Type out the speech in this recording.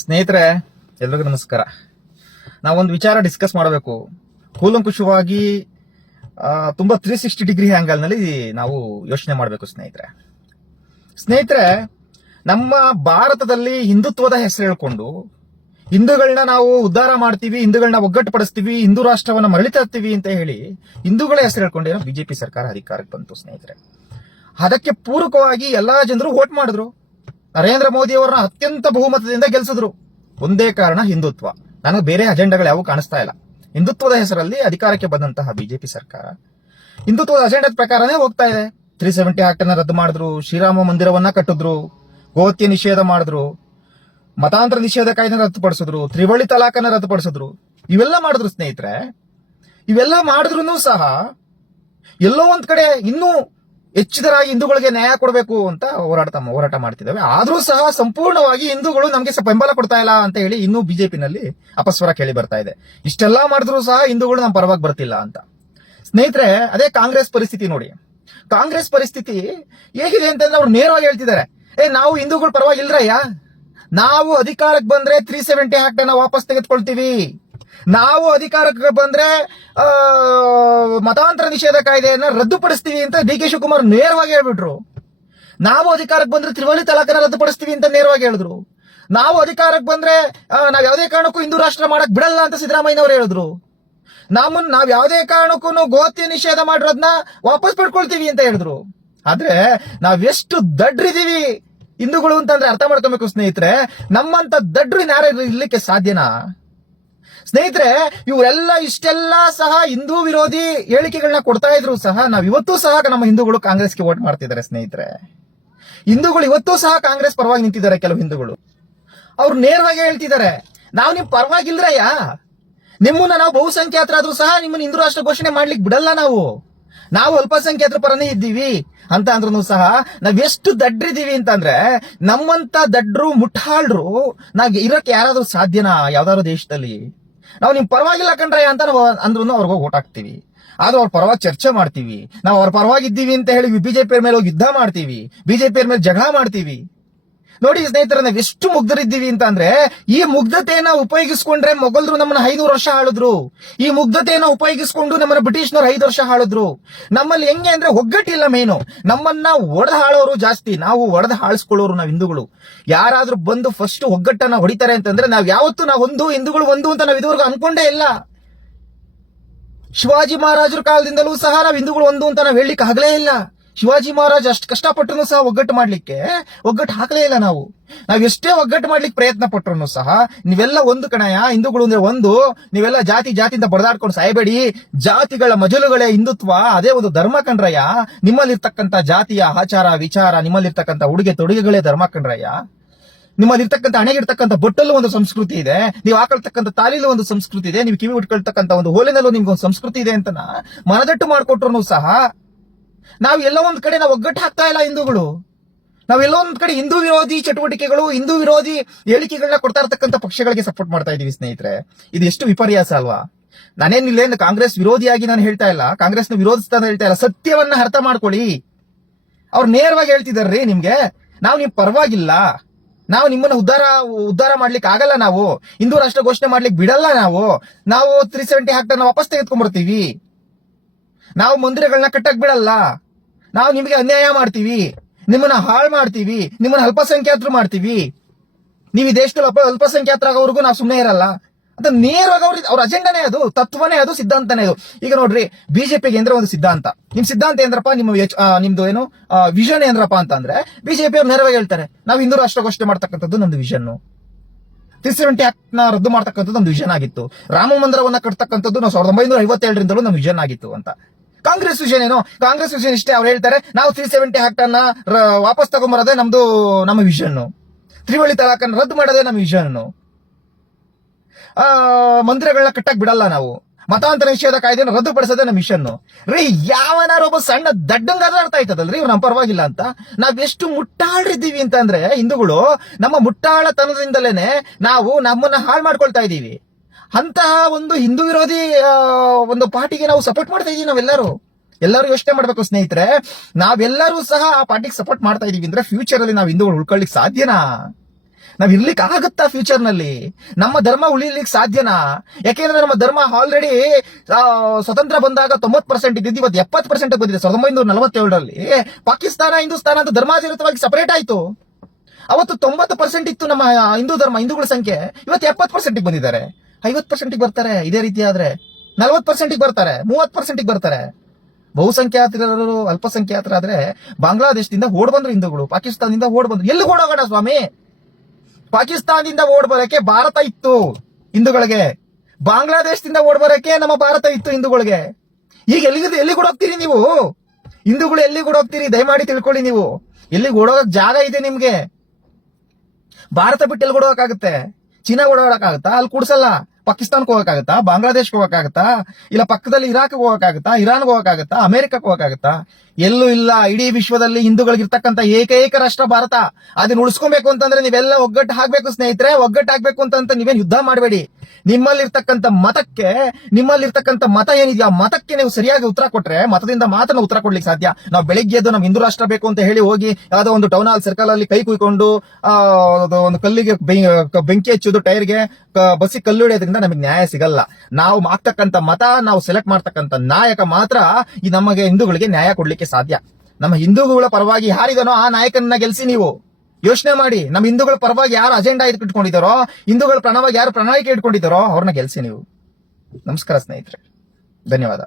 ಸ್ನೇಹಿತರೆ, ಎಲ್ರಿಗೂ ನಮಸ್ಕಾರ. ನಾವೊಂದು ವಿಚಾರ ಡಿಸ್ಕಸ್ ಮಾಡಬೇಕು. ಕೂಲಂಕುಷವಾಗಿ ತುಂಬಾ 360 ಡಿಗ್ರಿ ಆಂಗಲ್ ನಲ್ಲಿ ನಾವು ಯೋಚನೆ ಮಾಡಬೇಕು. ಸ್ನೇಹಿತರೆ, ನಮ್ಮ ಭಾರತದಲ್ಲಿ ಹಿಂದುತ್ವದ ಹೆಸರು ಹೇಳ್ಕೊಂಡು ಹಿಂದೂಗಳನ್ನ ನಾವು ಉದ್ಧಾರ ಮಾಡ್ತೀವಿ, ಹಿಂದೂಗಳನ್ನ ಒಗ್ಗಟ್ಟುಪಡಿಸ್ತೀವಿ, ಹಿಂದೂ ರಾಷ್ಟ್ರವನ್ನ ಮರಳಿ ತರ್ತೀವಿ ಅಂತ ಹೇಳಿ ಹಿಂದೂಗಳ ಹೆಸರು ಹೇಳ್ಕೊಂಡೇನೋ ಬಿಜೆಪಿ ಸರ್ಕಾರ ಅಧಿಕಾರಕ್ಕೆ ಬಂತು. ಸ್ನೇಹಿತರೆ, ಅದಕ್ಕೆ ಪೂರಕವಾಗಿ ಎಲ್ಲಾ ಜನರು ವೋಟ್ ಮಾಡಿದ್ರು. ನರೇಂದ್ರ ಮೋದಿ ಅವರನ್ನ ಅತ್ಯಂತ ಬಹುಮತದಿಂದ ಗೆಲ್ಸಿದ್ರು. ಒಂದೇ ಕಾರಣ, ಹಿಂದುತ್ವ. ನನಗೆ ಬೇರೆ ಅಜೆಂಡಾಗಳು ಯಾವೂ ಕಾಣಿಸ್ತಾ ಇಲ್ಲ. ಹಿಂದುತ್ವದ ಹೆಸರಲ್ಲಿ ಅಧಿಕಾರಕ್ಕೆ ಬಂದಂತಹ ಬಿಜೆಪಿ ಸರ್ಕಾರ ಹಿಂದುತ್ವದ ಅಜೆಂಡದ ಪ್ರಕಾರನೇ ಹೋಗ್ತಾ ಇದೆ. 370 ಆಕ್ಟ್ ಅನ್ನ ರದ್ದು ಮಾಡಿದ್ರು, ಶ್ರೀರಾಮ ಮಂದಿರವನ್ನ ಕಟ್ಟಿದ್ರು, ಗೋಹತ್ಯೆ ನಿಷೇಧ ಮಾಡಿದ್ರು, ಮತಾಂತರ ನಿಷೇಧ ಕಾಯ್ದೆ ರದ್ದುಪಡಿಸಿದ್ರು, ತ್ರಿವಳಿ ತಲಾಖನ್ನ ರದ್ದುಪಡಿಸಿದ್ರು. ಇವೆಲ್ಲ ಮಾಡಿದ್ರು. ಸ್ನೇಹಿತರೆ, ಇವೆಲ್ಲ ಮಾಡಿದ್ರು ಸಹ ಎಲ್ಲೋ ಒಂದ್ ಕಡೆ ಇನ್ನೂ ಹೆಚ್ಚಿದರಾಗಿ ಹಿಂದೂಗಳಿಗೆ ನ್ಯಾಯ ಕೊಡಬೇಕು ಅಂತ ಹೋರಾಟ ಮಾಡ್ತಿದ್ದಾವೆ. ಆದ್ರೂ ಸಹ ಸಂಪೂರ್ಣವಾಗಿ ಹಿಂದೂಗಳು ನಮ್ಗೆ ಬೆಂಬಲ ಕೊಡ್ತಾ ಇಲ್ಲ ಅಂತ ಹೇಳಿ ಇನ್ನೂ ಬಿಜೆಪಿನಲ್ಲಿ ಅಪಸ್ವರ ಕೇಳಿ ಬರ್ತಾ ಇದೆ. ಇಷ್ಟೆಲ್ಲಾ ಮಾಡಿದ್ರು ಸಹ ಹಿಂದೂಗಳು ನಮ್ಮ ಪರವಾಗಿ ಬರ್ತಿಲ್ಲ ಅಂತ. ಸ್ನೇಹಿತರೆ, ಅದೇ ಕಾಂಗ್ರೆಸ್ ಪರಿಸ್ಥಿತಿ ನೋಡಿ. ಕಾಂಗ್ರೆಸ್ ಪರಿಸ್ಥಿತಿ ಹೇಗಿದೆ ಅಂತಂದ್ರೆ ಅವ್ರು ನೇರವಾಗಿ ಹೇಳ್ತಿದ್ದಾರೆ, ನಾವು ಹಿಂದೂಗಳ ಪರವಾಗಿಲ್ರಯ್ಯ, ನಾವು ಅಧಿಕಾರಕ್ಕೆ ಬಂದ್ರೆ 370 ಆಕ್ಟ್ ಅನ್ನ ವಾಪಸ್ ತೆಗೆದುಕೊಳ್ತೀವಿ, ನಾವು ಅಧಿಕಾರಕ್ಕೆ ಬಂದ್ರೆ ಮತಾಂತರ ನಿಷೇಧ ಕಾಯ್ದೆಯನ್ನ ರದ್ದುಪಡಿಸ್ತೀವಿ ಅಂತ ಡಿ ಕೆ ಶಿವಕುಮಾರ್ ನೇರವಾಗಿ ಹೇಳ್ಬಿಟ್ರು. ನಾವು ಅಧಿಕಾರಕ್ಕೆ ಬಂದ್ರೆ ತ್ರಿವಳಿ ತಲಾಖನ್ನ ರದ್ದುಪಡಿಸ್ತೀವಿ ಅಂತ ನೇರವಾಗಿ ಹೇಳಿದ್ರು. ನಾವು ಅಧಿಕಾರಕ್ಕೆ ಬಂದ್ರೆ ನಾವ್ ಯಾವುದೇ ಕಾರಣಕ್ಕೂ ಹಿಂದೂ ರಾಷ್ಟ್ರ ಮಾಡಕ್ ಬಿಡಲ್ಲ ಅಂತ ಸಿದ್ದರಾಮಯ್ಯ ಅವರು ಹೇಳಿದ್ರು. ನಾವ್ ಯಾವುದೇ ಕಾರಣಕ್ಕೂ ಗೋಹತ್ಯೆ ನಿಷೇಧ ಮಾಡಿರೋದನ್ನ ವಾಪಸ್ ಪಡ್ಕೊಳ್ತೀವಿ ಅಂತ ಹೇಳಿದ್ರು. ಆದ್ರೆ ನಾವೆಷ್ಟು ದಡ್ರಿದೀವಿ ಹಿಂದೂಗಳು ಅಂತಂದ್ರೆ ಅರ್ಥ ಮಾಡ್ಕೊಬೇಕು. ಸ್ನೇಹಿತರೆ, ನಮ್ಮಂತ ದಡ್ರು ಯಾರು ಇರ್ಲಿಕ್ಕೆ ಸಾಧ್ಯನಾ? ಸ್ನೇಹಿತರೆ, ಇವರೆಲ್ಲ ಇಷ್ಟೆಲ್ಲ ಸಹ ಹಿಂದೂ ವಿರೋಧಿ ಹೇಳಿಕೆಗಳನ್ನ ಕೊಡ್ತಾ ಇದ್ರು ಸಹ ನಾವ್ ಇವತ್ತೂ ಸಹ ನಮ್ಮ ಹಿಂದೂಗಳು ಕಾಂಗ್ರೆಸ್ಗೆ ವೋಟ್ ಮಾಡ್ತಿದ್ದಾರೆ. ಸ್ನೇಹಿತರೆ, ಹಿಂದೂಗಳು ಇವತ್ತೂ ಸಹ ಕಾಂಗ್ರೆಸ್ ಪರವಾಗಿ ನಿಂತಿದ್ದಾರೆ. ಕೆಲವು ಹಿಂದೂಗಳು ಅವ್ರು ನೇರವಾಗಿ ಹೇಳ್ತಿದ್ದಾರೆ, ನಾವು ನಿಮ್ ಪರವಾಗಿಲ್ರಯ್ಯ, ನಿಮ್ಮನ್ನ ನಾವು ಬಹುಸಂಖ್ಯಾತರಾದ್ರೂ ಸಹ ನಿಮ್ಮನ್ನ ಹಿಂದೂ ರಾಷ್ಟ್ರ ಘೋಷಣೆ ಮಾಡ್ಲಿಕ್ಕೆ ಬಿಡಲ್ಲ, ನಾವು ಅಲ್ಪಸಂಖ್ಯಾತರ ಪರನೇ ಇದ್ದೀವಿ ಅಂತ ಅಂದ್ರೂ ಸಹ ನಾವ್ ಎಷ್ಟು ದಡ್ರಿದೀವಿ ಅಂತಂದ್ರೆ, ನಮ್ಮಂತ ದಡ್ರು ಮುಟ್ಟಾಳ್ರು ನಾವ್ ಇರಕ್ಕೆ ಯಾರಾದ್ರೂ ಸಾಧ್ಯನಾ ಯಾವ್ದಾದ್ರು ದೇಶದಲ್ಲಿ? ನಾವು ನಿಮ್ ಪರವಾಗಿಲ್ಲ ಕಣ್ರಯ್ಯ ಅಂತ ನಾವು ಅಂದ್ರೂ ಅವ್ರಿಗೆ ಓಟ್ ಹಾಕ್ತಿವಿ. ಆದ್ರೂ ಅವ್ರ ಪರವಾಗಿ ಚರ್ಚೆ ಮಾಡ್ತೀವಿ. ನಾವು ಅವ್ರ ಪರವಾಗಿದ್ದೀವಿ ಅಂತ ಹೇಳಿ ಬಿಜೆಪಿ ಮೇಲೆ ಹೋಗಿ ಯುದ್ಧ ಮಾಡ್ತೀವಿ, ಬಿಜೆಪಿ ಮೇಲೆ ಜಗಳ ಮಾಡ್ತೀವಿ. ನೋಡಿ ಸ್ನೇಹಿತರೆ, ನಾವ್ ಎಷ್ಟು ಮುಗ್ಧರಿದ್ದೀವಿ ಅಂತ ಅಂದ್ರೆ, ಈ ಮುಗ್ಧತೆಯನ್ನ ಉಪಯೋಗಿಸ್ಕೊಂಡ್ರೆ ಮೊಘಲರು ನಮ್ಮನ್ನ 500 ವರ್ಷ ಆಳಿದ್ರು. ಈ ಮುಗ್ಧತೆಯನ್ನ ಉಪಯೋಗಿಸ್ಕೊಂಡು ನಮ್ಮನ್ನ ಬ್ರಿಟಿಷ್ನವ್ರು 5 ವರ್ಷ ಆಳಿದ್ರು. ನಮ್ಮಲ್ಲಿ ಹೆಂಗೆ ಅಂದ್ರೆ ಒಗ್ಗಟ್ಟಿಲ್ಲ. ಮೇನು ನಮ್ಮನ್ನ ಒಡೆದ ಹಾಳೋರು ಜಾಸ್ತಿ, ನಾವು ಒಡೆದ ಹಾಳಿಸ್ಕೊಳ್ಳೋರು ನಾವ್ ಹಿಂದೂಗಳು. ಯಾರಾದ್ರೂ ಬಂದು ಫಸ್ಟ್ ಒಗ್ಗಟ್ಟನ್ನ ಹೊಡಿತಾರೆ ಅಂತಂದ್ರೆ ನಾವ್ ಯಾವತ್ತೂ ಹಿಂದೂಗಳು ಒಂದು ಅಂತ ನಾವ್ ಇದುವರೆಗೂ ಅನ್ಕೊಂಡೇ ಇಲ್ಲ. ಶಿವಾಜಿ ಮಹಾರಾಜರ ಕಾಲದಿಂದಲೂ ಸಹ ನಾವ್ ಹಿಂದೂಗಳು ಒಂದು ಅಂತ ನಾವ್ ಹೇಳಲಿಕ್ಕೆ ಆಗಲೇ ಇಲ್ಲ. ಶಿವಾಜಿ ಮಹಾರಾಜ್ ಅಷ್ಟು ಕಷ್ಟಪಟ್ಟರು ಸಹ ಒಗ್ಗಟ್ಟು ಹಾಕಲೇ ಇಲ್ಲ. ನಾವ್ ಎಷ್ಟೇ ಒಗ್ಗಟ್ಟು ಮಾಡ್ಲಿಕ್ಕೆ ಪ್ರಯತ್ನ ಪಟ್ಟರು ಸಹ ನೀವೆಲ್ಲ ಒಂದು ಕಣಯ್ಯ, ಹಿಂದೂಗಳು ಅಂದ್ರೆ ಒಂದು, ನೀವೆಲ್ಲ ಜಾತಿ ಅಂತ ಬಡದಾಡ್ಕೊಂಡು ಸಾಯಬೇಡಿ, ಜಾತಿಗಳ ಮಜಲುಗಳೇ ಹಿಂದುತ್ವ, ಅದೇ ಒಂದು ಧರ್ಮ ಕಣ್ರಯ್ಯ. ನಿಮ್ಮಲ್ಲಿರ್ತಕ್ಕಂಥ ಜಾತಿಯ ಆಚಾರ ವಿಚಾರ, ನಿಮ್ಮಲ್ಲಿರ್ತಕ್ಕಂಥ ಉಡುಗೆ ತೊಡುಗೆಗಳೇ ಧರ್ಮ ಕಣ್ರಯ್ಯ. ನಿಮ್ಮಲ್ಲಿರ್ತಕ್ಕಂಥ ಹಣೆಗಿರ್ತಕ್ಕಂಥ ಬೊಟ್ಟಲ್ಲೂ ಒಂದು ಸಂಸ್ಕೃತಿ ಇದೆ, ನೀವು ಹಾಕೊಳ್ತಕ್ಕಂಥ ತಾಲಿಲೂ ಒಂದು ಸಂಸ್ಕೃತಿ ಇದೆ, ನೀವು ಕಿವಿ ಉಟ್ಕೊಳ್ತಕ್ಕಂಥ ಒಂದು ಹೋಲಿನಲ್ಲೂ ನಿಮ್ಗೊಂದು ಸಂಸ್ಕೃತಿ ಇದೆ ಅಂತ ಮನದಟ್ಟು ಮಾಡ್ಕೊಟ್ರು ಸಹ ನಾವ್ ಎಲ್ಲೋ ಒಂದ್ ಕಡೆ ನಾವು ಒಗ್ಗಟ್ಟು ಹಾಕ್ತಾ ಇಲ್ಲ. ಹಿಂದೂಗಳು ನಾವೆಲ್ಲೋ ಒಂದ್ ಕಡೆ ಹಿಂದೂ ವಿರೋಧಿ ಚಟುವಟಿಕೆಗಳು, ಹಿಂದೂ ವಿರೋಧಿ ಹೇಳಿಕೆಗಳನ್ನ ಕೊಡ್ತಾ ಇರ್ತಕ್ಕಂಥ ಪಕ್ಷಗಳಿಗೆ ಸಪೋರ್ಟ್ ಮಾಡ್ತಾ ಇದೀವಿ. ಸ್ನೇಹಿತರೆ, ಇದು ಎಷ್ಟು ವಿಪರ್ಯಾಸ ಅಲ್ವಾ? ನಾನೇನಿಲ್ಲ ಕಾಂಗ್ರೆಸ್ ವಿರೋಧಿಯಾಗಿ ನಾನು ಹೇಳ್ತಾ ಇಲ್ಲ, ಕಾಂಗ್ರೆಸ್ನ ವಿರೋಧಿಸ್ತಾ ಹೇಳ್ತಾ ಇಲ್ಲ. ಸತ್ಯವನ್ನ ಅರ್ಥ ಮಾಡ್ಕೊಳ್ಳಿ. ಅವ್ರು ನೇರವಾಗಿ ಹೇಳ್ತಿದಾರ್ರಿ ನಿಮ್ಗೆ, ನಾವು ನಿಮ್ ಪರವಾಗಿಲ್ಲ, ನಾವು ನಿಮ್ಮನ್ನ ಉದ್ಧಾರ ಮಾಡ್ಲಿಕ್ಕೆ ಆಗಲ್ಲ, ನಾವು ಹಿಂದೂ ರಾಷ್ಟ್ರ ಘೋಷಣೆ ಮಾಡ್ಲಿಕ್ಕೆ ಬಿಡಲ್ಲ, ನಾವು 370 ಆಕ್ಟ್ ಅನ್ನ ವಾಪಸ್ ತೆಗೆದುಕೊಂಡ್ಬರ್ತೀವಿ, ನಾವು ಮಂದಿರಗಳನ್ನ ಕಟ್ಟಕ್ ಬಿಡಲ್ಲ, ನಾವು ನಿಮಗೆ ಅನ್ಯಾಯ ಮಾಡ್ತೀವಿ, ನಿಮ್ಮನ್ನ ಹಾಳು ಮಾಡ್ತೀವಿ, ನಿಮ್ಮನ್ನ ಅಲ್ಪಸಂಖ್ಯಾತರು ಮಾಡ್ತೀವಿ, ನೀವು ಈ ದೇಶದಲ್ಲಿ ಅಲ್ಪಸಂಖ್ಯಾತರಾಗೋವರೆಗೂ ನಾವು ಸುಮ್ಮನೆ ಇರಲ್ಲ ಅಂತ ನೇರವಾಗಿ ಅವ್ರ ಅಜೆಂಡಾನೇ ಅದು, ತತ್ವನೇ ಅದು, ಸಿದ್ಧಾಂತನೇ ಅದು. ಈಗ ನೋಡ್ರಿ, ಬಿಜೆಪಿಗೆ ಅಂದ್ರೆ ಒಂದು ಸಿದ್ಧಾಂತ, ನಿಮ್ ಸಿದ್ಧಾಂತ ಏನ್ರಪ್ಪ, ನಿಮ್ದು ಏನು ವಿಷನ್ ಏನ್ರಪ್ಪ ಅಂತಂದ್ರೆ, ಬಿಜೆಪಿ ಅವ್ರು ನೇರವಾಗಿ ಹೇಳ್ತಾರೆ, ನಾವು ಹಿಂದೂ ರಾಷ್ಟ್ರ ಘೋಷಣೆ ಮಾಡ್ತಕ್ಕಂಥದ್ದು ನಮ್ದು ವಿಷನ್, 370 ಆಕ್ಟ್ ನ ರದ್ದು ಮಾಡ್ತಕ್ಕಂಥದ್ದು ನಮ್ದು ವಿಷನ್ ಆಗಿತ್ತು, ರಾಮ ಮಂದಿರವನ್ನ ಕಟ್ತಕ್ಕಂಥದ್ದು ನಾವು 1957ರಿಂದಲೂ ನಮ್ ವಿಷನ್ ಆಗಿತ್ತು ಅಂತ. ಕಾಂಗ್ರೆಸ್ ವಿಷನ್ ಏನು? ಕಾಂಗ್ರೆಸ್ ವಿಷನ್ ಇಷ್ಟೇ. ಅವ್ರು ಹೇಳ್ತಾರೆ, ನಾವು 370 ಆಕ್ಟ್ ಅನ್ನ ವಾಪಸ್ ತಗೊಂಬರೋದೇ ನಮ್ಮ ವಿಷನ್, ತ್ರಿವಳಿ ತಲಾಖನ್ನ ರದ್ದು ಮಾಡೋದೇ ನಮ್ಮ ವಿಷನ್, ಮಂದಿರಗಳನ್ನ ಕಟ್ಟಕ್ ಬಿಡಲ್ಲ, ನಾವು ಮತಾಂತರ ನಿಷೇಧ ಕಾಯ್ದೆನ ರದ್ದುಪಡಿಸೋದೇ ನಮ್ಮ ಮಿಷನ್ ರೀ. ಯಾವನಾರು ಒಬ್ಬ ಸಣ್ಣ ದಡ್ಡಂಗಾದ್ರೂ ಅರ್ಥ ಆಯ್ತದಲ್ರಿ ಇವ್ರು ನಮ್ಮ ಪರವಾಗಿಲ್ಲ ಅಂತ? ನಾವ್ ಎಷ್ಟು ಮುಟ್ಟಾಳಿದ್ದೀವಿ ಅಂತ ಅಂದ್ರೆ, ಹಿಂದೂಗಳು ನಮ್ಮ ಮುಟ್ಟಾಳತನದಿಂದಲೇನೆ ನಾವು ನಮ್ಮನ್ನ ಹಾಳು ಮಾಡ್ಕೊಳ್ತಾ ಇದೀವಿ. ಅಂತಹ ಒಂದು ಹಿಂದೂ ವಿರೋಧಿ ಒಂದು ಪಾರ್ಟಿಗೆ ನಾವು ಸಪೋರ್ಟ್ ಮಾಡ್ತಾ ಇದೀವಿ. ಎಲ್ಲರೂ ಯೋಚನೆ ಮಾಡ್ಬೇಕು ಸ್ನೇಹಿತರೆ, ನಾವೆಲ್ಲರೂ ಸಹ ಆ ಪಾರ್ಟಿಗೆ ಸಪೋರ್ಟ್ ಮಾಡ್ತಾ ಇದೀವಿ ಅಂದ್ರೆ ಫ್ಯೂಚರ್ ಅಲ್ಲಿ ನಾವು ಹಿಂದೂಗಳು ಉಳ್ಕೊಳ್ಳಿಕ್ ಸಾಧ್ಯನಾ? ನಾವ್ ಇರ್ಲಿಕ್ಕೆ ಆಗುತ್ತಾ ಫ್ಯೂಚರ್ ನಲ್ಲಿ? ನಮ್ಮ ಧರ್ಮ ಉಳಿಲಿಕ್ಕೆ ಸಾಧ್ಯನಾ? ಯಾಕೆಂದ್ರೆ ನಮ್ಮ ಧರ್ಮ ಆಲ್ರೆಡಿ ಸ್ವತಂತ್ರ ಬಂದಾಗ 90% ಇದ್ದಿದ್ದು ಇವತ್ತು 70% ಬಂದಿದೆ. 1947ರಲ್ಲಿ ಪಾಕಿಸ್ತಾನ ಹಿಂದೂಸ್ತಾನ ಅಂತ ಧರ್ಮಾಧಿರಿತವಾಗಿ ಸಪರೇಟ್ ಆಯ್ತು. ಅವತ್ತು 90% ಇತ್ತು ನಮ್ಮ ಹಿಂದೂ ಧರ್ಮ, ಹಿಂದೂಗಳ ಸಂಖ್ಯೆ. ಇವತ್ತು 70% ಬಂದಿದ್ದಾರೆ, 50% ಬರ್ತಾರೆ. ಇದೇ ರೀತಿ ಆದ್ರೆ 40% ಬರ್ತಾರೆ, 30% ಬರ್ತಾರೆ. ಬಹುಸಂಖ್ಯಾತರು ಅಲ್ಪಸಂಖ್ಯಾತರಾದ್ರೆ ಬಾಂಗ್ಲಾದೇಶದಿಂದ ಓಡ್ ಬಂದ್ರು ಹಿಂದೂಗಳು, ಪಾಕಿಸ್ತಾನದಿಂದ ಓಡ್ ಬಂದ್ರು. ಎಲ್ಲಿ ಓಡೋಗೋಣ ಸ್ವಾಮಿ? ಪಾಕಿಸ್ತಾನದಿಂದ ಓಡ್ ಬರಕ್ಕೆ ಭಾರತ ಇತ್ತು ಹಿಂದೂಗಳಿಗೆ, ಬಾಂಗ್ಲಾದೇಶದಿಂದ ಓಡ್ ಬರಕ್ಕೆ ನಮ್ಮ ಭಾರತ ಇತ್ತು ಹಿಂದೂಗಳಿಗೆ. ಈಗ ಎಲ್ಲಿಗೆ ಓಡೋಗ್ತೀರಿ ನೀವು? ಹಿಂದೂಗಳು ಎಲ್ಲಿಗೆ ಓಡೋಗ್ತೀರಿ? ದಯಮಾಡಿ ತಿಳ್ಕೊಳ್ಳಿ. ನೀವು ಎಲ್ಲಿಗೆ ಓಡೋಗಕ್ ಜಾಗ ಇದೆ ನಿಮ್ಗೆ? ಭಾರತ ಬಿಟ್ಟು ಎಲ್ಲಿ ಓಡೋಗಕ್ಕಾಗುತ್ತೆ? ಚೀನಾ ಓಡೋಗಕ್ಕಾಗತ್ತಾ? ಅಲ್ಲಿ ಕೂಡ್ಸಲ್ಲ. ಪಾಕಿಸ್ತಾನಕ್ಕೆ ಹೋಗಕ್ಕಾಗತ್ತಾ? ಬಾಂಗ್ಲಾದೇಶ್ಗೆ ಹೋಗಕ್ಕಾಗತ್ತಾ? ಇಲ್ಲ ಪಕ್ಕದಲ್ಲಿ ಇರಾಕ್ಗೆ ಹೋಗಕ್ಕಾಗತ್ತಾ? ಇರಾನ್ಗೆ ಹೋಗಕ್ಕಾಗತ್ತಾ? ಅಮೆರಿಕಕ್ಕೆ ಹೋಗಕ್ಕಾಗತ್ತಾ? ಎಲ್ಲೂ ಇಲ್ಲ. ಇಡೀ ವಿಶ್ವದಲ್ಲಿ ಹಿಂದೂಗಳಿಗಿರ್ತಕ್ಕಂಥ ಏಕೈಕ ರಾಷ್ಟ್ರ ಭಾರತ. ಅದನ್ನ ಉಳಿಸ್ಕೊಬೇಕು ಅಂತಂದ್ರೆ ನೀವೆಲ್ಲ ಒಗ್ಗಟ್ಟು ಹಾಕ್ಬೇಕು ಸ್ನೇಹಿತರೆ. ಒಗ್ಗಟ್ಟು ಹಾಕ್ಬೇಕು ಅಂತ ನೀವೇನ್ ಯುದ್ಧ ಮಾಡಬೇಡಿ. ನಿಮ್ಮಲ್ಲಿರ್ತಕ್ಕಂಥ ಮತ ಏನಿದೆಯಾ, ಆ ಮತಕ್ಕೆ ನೀವು ಸರಿಯಾಗಿ ಉತ್ತರ ಕೊಟ್ರೆ ಮತದಿಂದ ಮಾತ್ರ ನಾವು ಉತ್ತರ ಕೊಡ್ಲಿಕ್ಕೆ ಸಾಧ್ಯ. ನಾವು ಬೆಳಿಗ್ಗೆ ಎದ್ದು ನಮ್ ಹಿಂದೂ ರಾಷ್ಟ್ರ ಬೇಕು ಅಂತ ಹೇಳಿ ಹೋಗಿ ಯಾವ್ದೋ ಒಂದು ಟೌನ್ ಹಾಲ್ ಸರ್ಕಲ್ ಅಲ್ಲಿ ಕೈ ಕುಯ್ಕೊಂಡು ಒಂದು ಕಲ್ಲಿಗೆ ಬೆಂಕಿ ಹಚ್ಚೋದು, ಟೈರ್ಗೆ ಬಸ್ಸಿಗೆ ಕಲ್ಲು ಹಿಡಿಯೋದ್ರಿಂದ ನಮಗೆ ನ್ಯಾಯ ಸಿಗಲ್ಲ. ನಾವು ಆಗ್ತಕ್ಕಂಥ ಮತ, ನಾವು ಸೆಲೆಕ್ಟ್ ಮಾಡ್ತಕ್ಕಂಥ ನಾಯಕ ಮಾತ್ರ ಈ ನಮಗೆ ಹಿಂದೂಗಳಿಗೆ ನ್ಯಾಯ ಕೊಡ್ಲಿಕ್ಕೆ ಸಾಧ್ಯ. ನಮ್ಮ ಹಿಂದೂಗಳ ಪರವಾಗಿ ಯಾರಿದಾನೋ ಆ ನಾಯಕನನ್ನ ಗೆಲ್ಸಿ. ನೀವು ಯೋಚನೆ ಮಾಡಿ, ನಮ್ಮ ಹಿಂದೂಗಳ ಪರವಾಗಿ ಯಾರು ಅಜೆಂಡಾ ಇಟ್ಕೊಂಡಿದ್ದಾರೋ, ಹಿಂದೂಗಳ ಪ್ರಣವಾಗಿ ಯಾರು ಪ್ರಣಾಳಿಕೆ ಇಟ್ಕೊಂಡಿದ್ದಾರೋ ಅವ್ರನ್ನ ಗೆಲ್ಸಿ ನೀವು. ನಮಸ್ಕಾರ ಸ್ನೇಹಿತರೆ, ಧನ್ಯವಾದ.